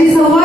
Praise the Lord.